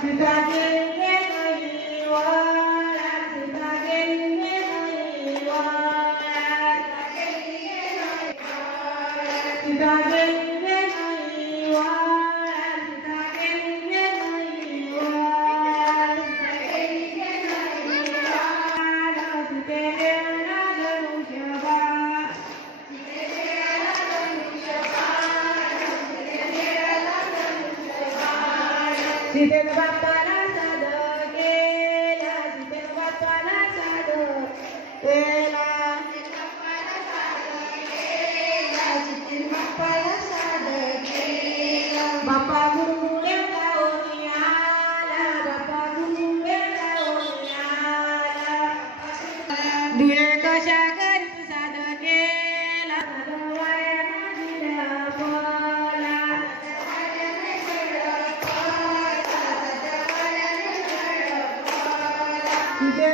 सीता गेले नाही वनात, सीता गेले नाही वनात, सीता गेले नाही वनात, सीता गेले नाही वनात, सीतेने धनुष्यबाण, सीतेने बापाला साध केला, सीतेने बापाला साध केला, सीतेने बापाला साध केला. बापा गुरुमुळे गावोनी आला, बापा गुरुमुळे गावोनी आला. दुये कशा करीत साध केला, वाऱ्यानं दिला फळा. सीते